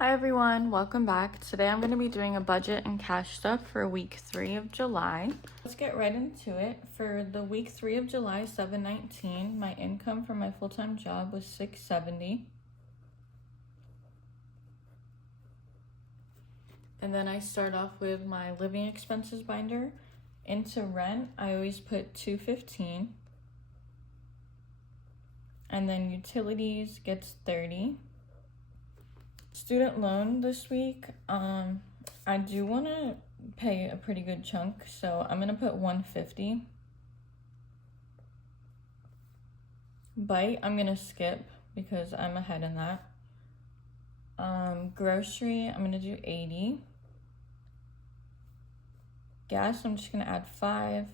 Hi everyone, welcome back. Today I'm going to be doing a budget and cash stuff for week 3 of July. Let's get right into it. For the week 3 of July, 7/19, my income from my full-time job was $670. And then I start off with my living expenses binder. Into rent, I always put $215. And then utilities gets $30. Student loan this week, I do want to pay a pretty good chunk, so I'm going to put $150. Bite, I'm going to skip because I'm ahead in that. Grocery, I'm going to do $80. Gas, I'm just going to add $5.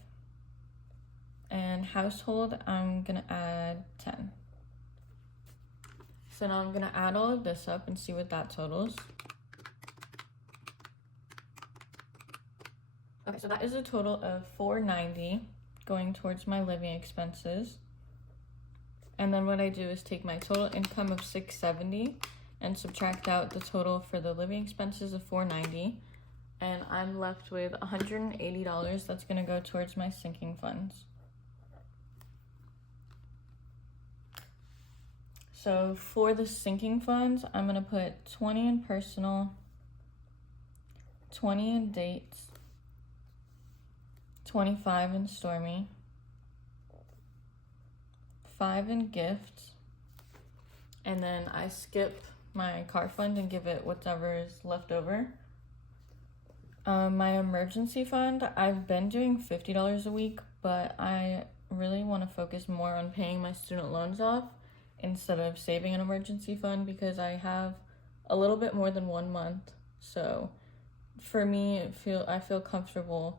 And household, I'm going to add $10. So now I'm going to add all of this up and see what that totals. Okay, so that is a total of $490 going towards my living expenses. And then what I do is take my total income of $670 and subtract out the total for the living expenses of $490. And I'm left with $180 that's going to go towards my sinking funds. So for the sinking funds, I'm going to put 20 in personal, 20 in dates, 25 in Stormy, 5 in gifts, and then I skip my car fund and give it whatever is left over. My emergency fund, I've been doing $50 a week, but I really want to focus more on paying my student loans off instead of saving an emergency fund because I have a little bit more than 1 month. So for me, I feel comfortable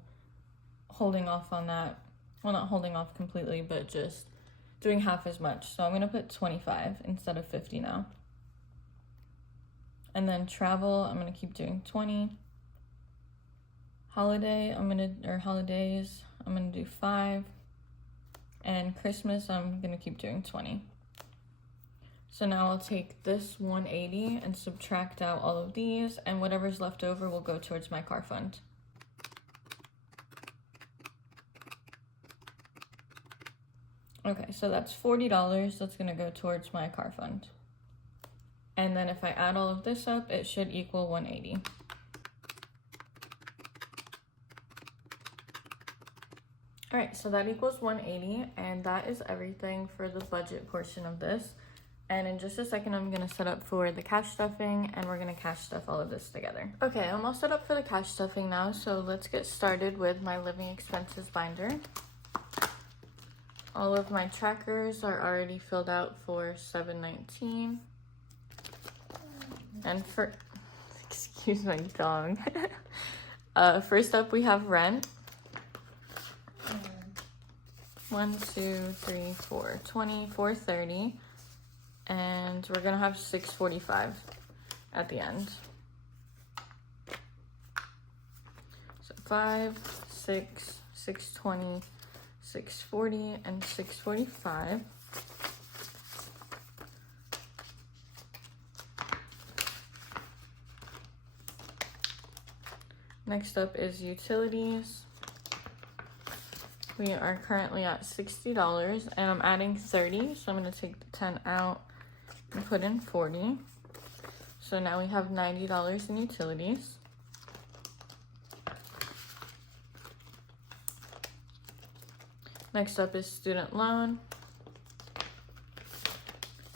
holding off on that. Well, not holding off completely, but just doing half as much. So I'm going to put 25 instead of 50 now. And then travel, I'm going to keep doing 20. Holidays, I'm going to do 5. And Christmas, I'm going to keep doing 20. So now I'll take this 180 and subtract out all of these, and whatever's left over will go towards my car fund. Okay, so that's $40 that's gonna go towards my car fund. And then if I add all of this up, it should equal 180. All right, so that equals 180, and that is everything for the budget portion of this. And in just a second, I'm gonna set up for the cash stuffing, and we're gonna cash stuff all of this together. Okay, I'm all set up for the cash stuffing now, so let's get started with my living expenses binder. All of my trackers are already filled out for 7/19. And excuse my dog. First up, we have rent. 1, 2, 3, 4, 20, 430. And we're gonna have 645 at the end. So 5, 6, 620, 640, and 645. Next up is utilities. We are currently at $60, and I'm adding 30, so I'm gonna take the 10 out and put in 40. So now we have $90 in utilities. Next up is student loan.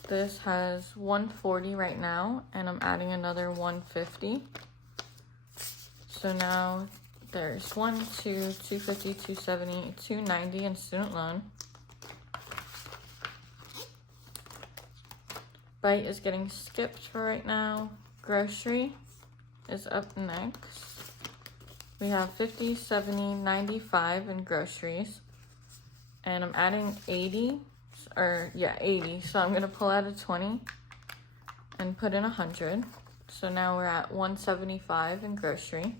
This has 140 right now, and I'm adding another 150. So now there's 250, 270, 290 in student loan. Bite is getting skipped for right now. Grocery is up next. We have 50, 70, 95 in groceries. And I'm adding 80. So I'm gonna pull out a 20 and put in 100. So now we're at 175 in grocery.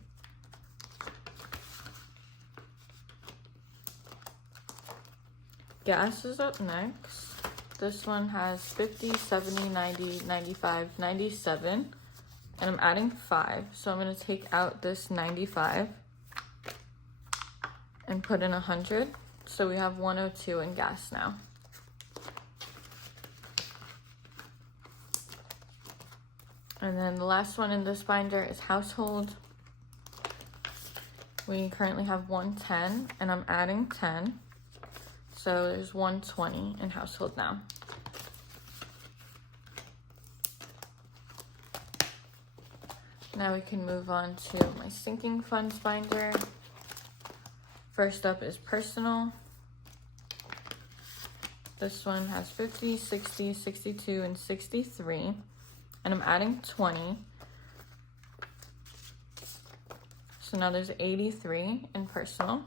Gas is up next. This one has 50, 70, 90, 95, 97. and I'm adding 5. So I'm gonna take out this 95 and put in 100. So we have 102 in gas now. And then the last one in this binder is household. We currently have 110 and I'm adding 10. So there's 120 in household now. Now we can move on to my sinking funds binder. First up is personal. This one has 50, 60, 62, and 63. And I'm adding 20. So now there's 83 in personal.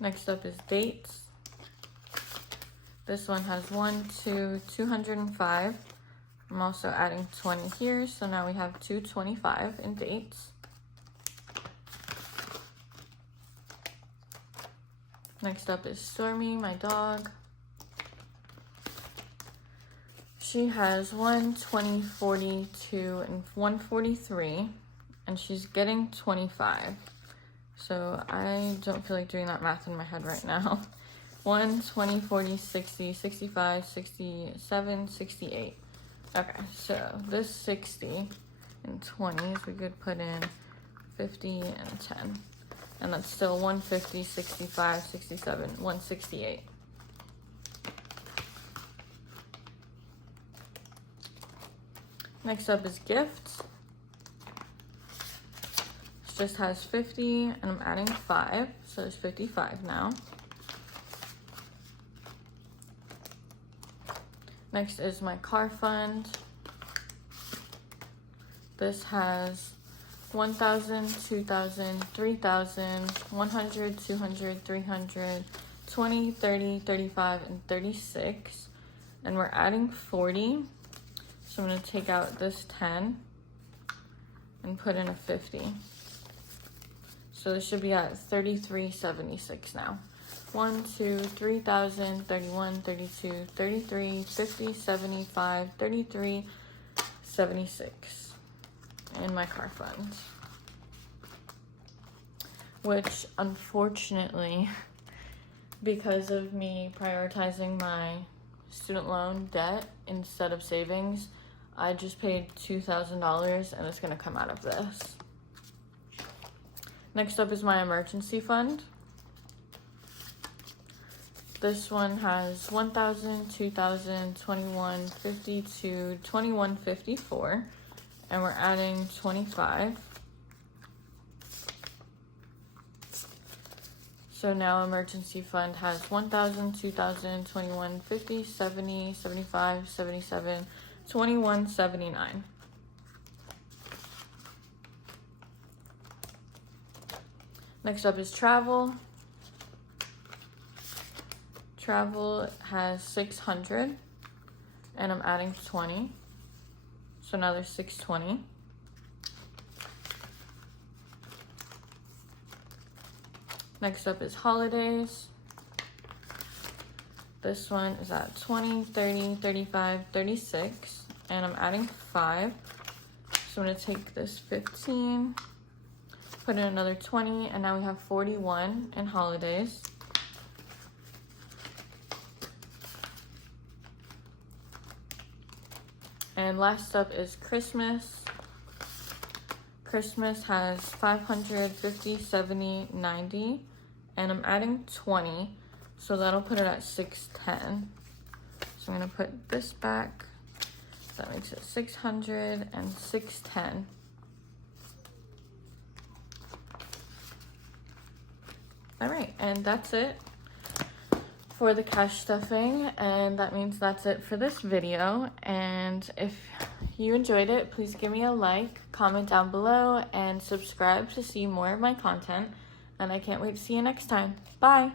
Next up is dates. This one has 205. I'm also adding 20 here, so now we have 225 in dates. Next up is Stormy, my dog. She has 120, 42, and 143, and she's getting 25. So I don't feel like doing that math in my head right now. 20, 40, 60, 65, 67, 68. Okay, so this 60 and 20s, we could put in 50 and 10. And that's still 150, 65, 67, 168. Next up is gifts. This just has 50 and I'm adding 5, so there's 55 now. Next is my car fund. This has 1,000, 2,000, 3,000, 100, 200, 300, 20, 30, 35, and 36. And we're adding 40. So I'm gonna take out this 10 and put in a 50. So this should be at 33.76 now. 1, 2, 3,000, 31, 32, 33, 50, 75, 33, 76 in my car fund. Which, unfortunately, because of me prioritizing my student loan debt instead of savings, I just paid $2,000 and it's gonna come out of this. Next up is my emergency fund. This one has 1,000, 2,000, 21, 52, 21, 54, and we're adding 25. So now emergency fund has 1,000, 2,000, 21, 50, 70, 75, 77, 21, 79. Next up is travel. Travel has 600 and I'm adding 20. So now there's 620. Next up is holidays. This one is at 20, 30, 35, 36, and I'm adding 5. So I'm gonna take this 15, put in another 20, and now we have 41 in holidays. And last up is Christmas. Christmas has 500, 50, 70, 90, and I'm adding 20, so that'll put it at 610. So I'm gonna put this back. That makes it 600 and 610. All right, and that's it for the cash stuffing, and that means that's it for this video. And if you enjoyed it, please give me a like, comment down below, and subscribe to see more of my content. And I can't wait to see you next time. Bye!